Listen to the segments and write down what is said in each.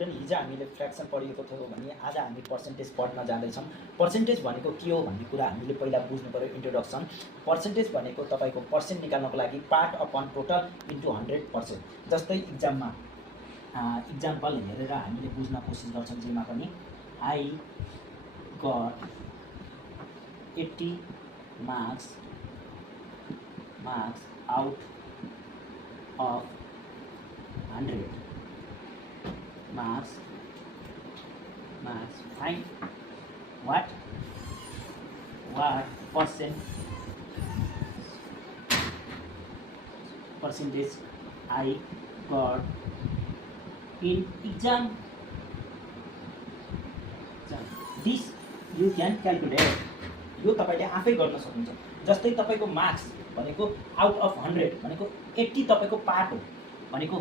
Student, हिजो हामीले fraction पढेको थियौँ भने आज हामी पर्सेन्टेज पढ्न जाँदैछौँ। पर्सेन्टेज भनेको के हो भन्ने कुरा हामीले पहिला बुझ्नु पर्यो, इन्ट्रोडक्सन। पर्सेन्टेज भनेको तपाईँको पर्सेन्ट निकाल्नको लागि पार्ट अपन टोटल इन्टु 100%। जस्तै इक्जाममा इक्जाम्पल हेरेर हामीले बुझ्न कोसिस गर्छौँ। जेमा पनि I got 80 marks out of 100 marks find what percentage I got in exam. This you can calculate. यो तपाईले आफै गर्न सक्नुहुन्छ। जस्तै तपाईको मार्क्स भनेको आउट अफ 100 भनेको 80 तपाईको पार्ट हो भनेको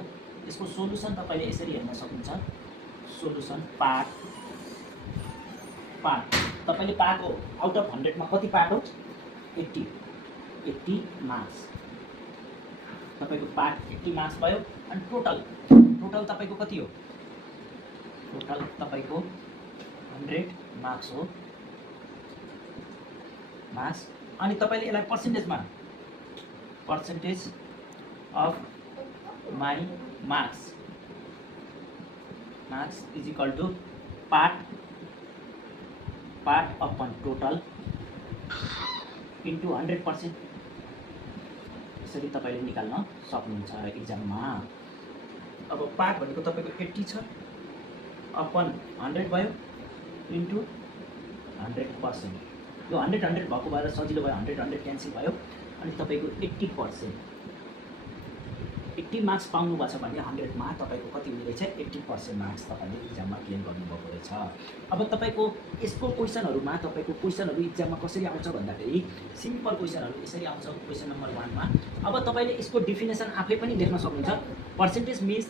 यसको सोलुसन तपाईले यसरी हेर्न सक्नुहुन्छ। सोलुसन पार्ट तपाईले पाएको आउट अफ 100 मा कति पार्ट हो? 80 मार्क्स। तपाईको पार्ट 80 मार्क्स भयो अनि टोटल तपाईको कति हो? टोटल तपाईको 100 मार्क्स हो मार्क्स। अनि तपाईले यसलाई percentage of my marks is equal to part upon total into 100%। यसरी तपाईले निकाल्न सक्नुहुन्छ इक्जाममा। अब पार्ट भनेको तपाईको 80 छ, अपन 100 भयो इन्टु 100%। यो 100 भएको भएर सजिलो भयो, 100 क्यान्सल भयो अनि तपाईको 80%। 80 मार्क्स पाउनु भएको छ भने 100 मा तपाईको कति हुने रहेछ? 80% मार्क्स तपाईले इक्जाममा क्लेम गर्नुभएको रहेछ। अब तपाईको यसको क्वेशनहरुमा तपाईको क्वेशनहरु इक्जाममा कसरी आउँछ भन्दाखेरि सिम्पल क्वेशनहरु यसरी आउँछ। क्वेशन नम्बर 1 मा अब तपाईले यसको डेफिनेसन आफै पनि लेख्न सक्नुहुन्छ। Percentage means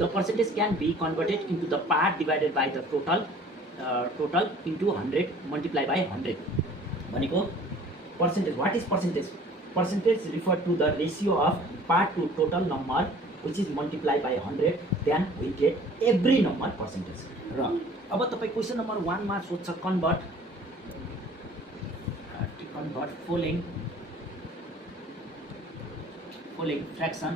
the percentage can be converted into the part divided by the total into 100 multiply by 100 भनेको percentage. What is percentage? Percentage refer to the ratio of part to total number which is multiply by 100 then we get every number percentage. र अब तपाई question number 1 मा सोध्छ convert following fraction